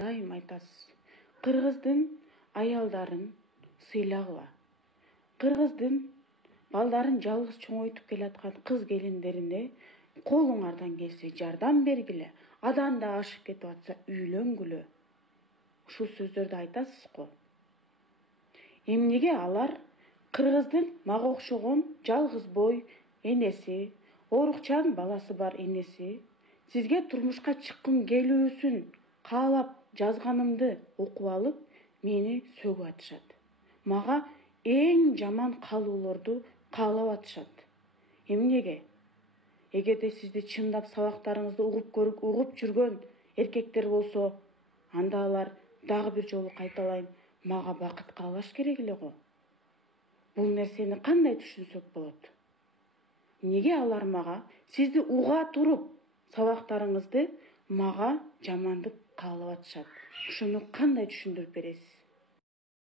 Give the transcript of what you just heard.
дайым айтасыз. Кыргыздын аялдарын сыйлагыла. Кыргыздын балдарын жалгыз чоңойтуп келаткан кыз келиндерине колуңардан келсе жардам бергиле. Адан да ашып кетип атса үйлөнгүлө. Ушул сөздөрдү айтасыз го. Эмнеге алар кыргыздын мага окшогон жалгыз бой энеси, оорукчан баласы бар энеси, сизге турмушка чыккым келүүсүн каалап жазганымды окуп алып, мени сөгүп атышат. Мага эң жаман калуулорду каалап атышат. Эмнеге? Эгерде сизди чындап сабактарыңызды угуп жүргөн эркектер болсо, анда алар дагы бир жолу кайталайм, мага бакыт каалаш керек эле го. Бул нерсени кандай түшүнсөк болот? Неге алар мага сизди уга туруп сабактарыңызды мага жамандык каалап атышат? Ушуну кандай түшүндүрүп бересиз?